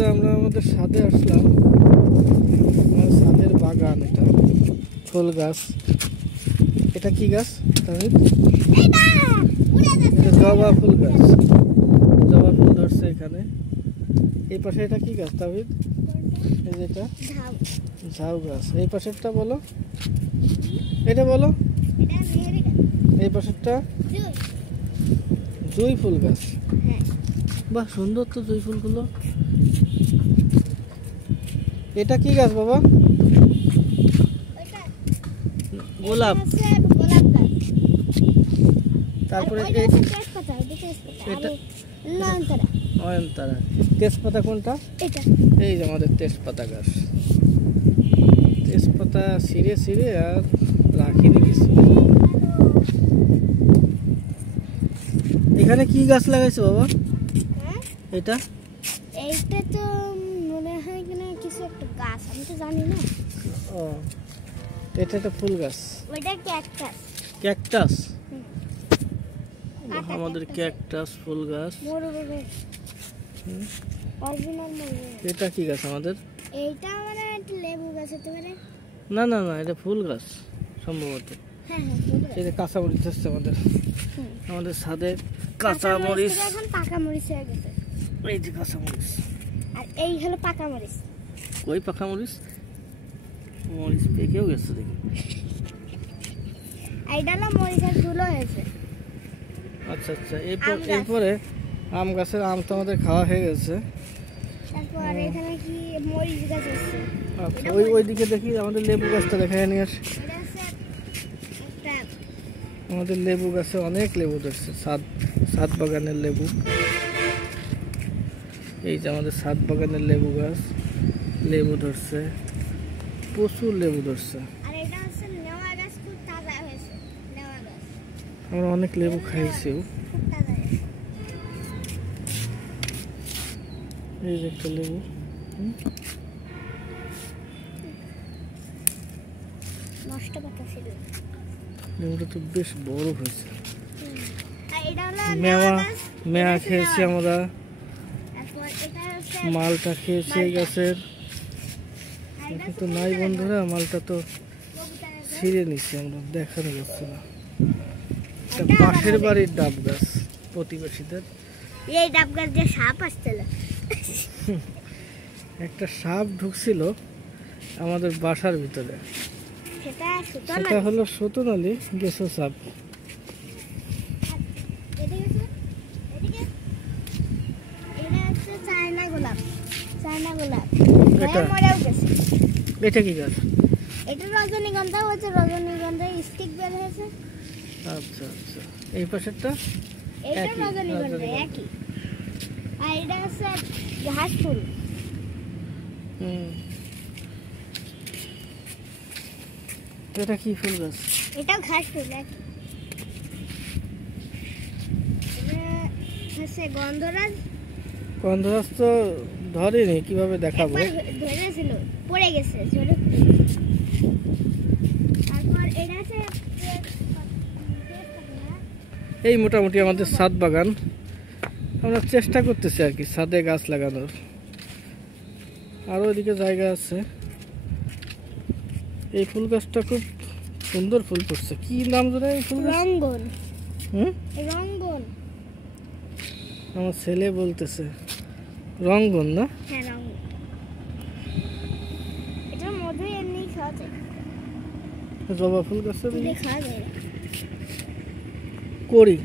বন্ধুরা আমরা আমাদের ছাদে আসলাম। আমার ছাদের বাগান, এটা ফুল গাছ। এটা কি গাছ তাহিদ? এটা জবা ফুল গাছ। জবা ফুল ধরছে এখানে। এই পাশে এটা কি গাছ তাহিদ? এই যে এটা ঝাউ গাছ। এই পাশেরটা বলো, এটা বলো। এই পাশেরটা জুঁই ফুল গাছ। বাহ, সুন্দর তো জুঁই ফুলগুলো। এটা কি গাছ বাবা? গোলাপ। তারপরে নয়নতারা। তেজপাতা কোনটা? এই যে আমাদের তেজপাতা গাছ। তেজপাতা ছিঁড়ে ছিঁড়ে আর রাখিনি কিছু। এখানে কি গাছ লাগাইছো বাবা? এটা এইটা তো মনে হয় কিনা কিছু একটা গাছ, আমি তো জানি না। ও, এটা একটা ফুল গাছ। ওইটা ক্যাকটাস। ক্যাকটাস? আমাদের ক্যাকটাস ফুল গাছ। এটা কি গাছ আমাদের? এইটা মানে একটা লেবু গাছ হতে পারে। না না না, এটা ফুল গাছ সম্ভবত। এটা কাঁচামরিচ হচ্ছে আমাদের। আমাদের ছাদে কাঁচামরিচ। এখন পাকা মরিচ হয়ে গেছে। এই যে কাঁচামরিচ। আর এই হলো পাকা মরিচ। কই পাকা মরিচ? মরিচ পেকেও গেছে দেখি। এইটা হলো মরিচের ধুলো হয়েছে। আচ্ছা আচ্ছা, এরপরে আম গাছের আম তো আমাদের খাওয়া হয়ে গেছে। তারপর এখানে কি মরিচ গাছ আছে। আচ্ছা, ওইদিকে দেখি আমাদের লেবু গাছটা দেখায় নিয়ে আসি। আমাদের লেবু গাছে অনেক লেবু ধরছে। ছাদ বাগানের লেবু। এই যে আমাদের ছাদ বাগানের লেবু গাছ, লেবু ধরছে, প্রচুর লেবু ধরছে। আমরা অনেক লেবু খাইছি। এই যে একটা লেবু। লেবুটা তো বেশ বড় হয়েছে। মেয়া খেয়েছি আমরা, মালটা খেয়েছি এই গাছের। এখন তো নাই বন্ধুরা, মালটা তো ছিঁড়ে নিচ্ছি আমরা, দেখানো যাচ্ছে না। পাশের বাড়ির ডাব গাছ, প্রতিবেশীদের। এই ডাব গাছ যে সাপ আসছিল, একটা সাপ ঢুকছিল আমাদের বাসার ভিতরে। সেটা হলো শতুনালি গেছো সাপ। এটা কি গাছ? এটা রজনীগন্ধা হচ্ছে, রজনীগন্ধা স্টিক বের হয়েছে। আচ্ছা আচ্ছা, এই পাশেরটা এটা রজনীগন্ধা একই। আর এটা হচ্ছে ঘাস ফুল। এটা কি ফুল গাছ? এটাও ঘাস ফুল একই। এটা হচ্ছে গন্ধরাজ। গন্ধরাজ তো ধরেনি, কিভাবে দেখাবো? ধরেছিল, পড়ে গেছে ঝরে। তারপর এটা আছে এই মোটামুটি আমাদের ছাদ বাগান। আমরা চেষ্টা করতেছি আর কি ছাদে গাছ লাগানোর। আরও এদিকে জায়গা আছে। এই ফুল গাছটা খুব সুন্দর ফুল ফুটছে। কি নাম জানো এই ফুল গাছ? রঙ্গন। রঙ্গন? আমার ছেলে বলতেছে রঙ্গন না? হ্যাঁ, রঙ্গন। এটা মধু এমনি খাওয়া যায়। জবা ফুল গাছ খাওয়া যায় করি।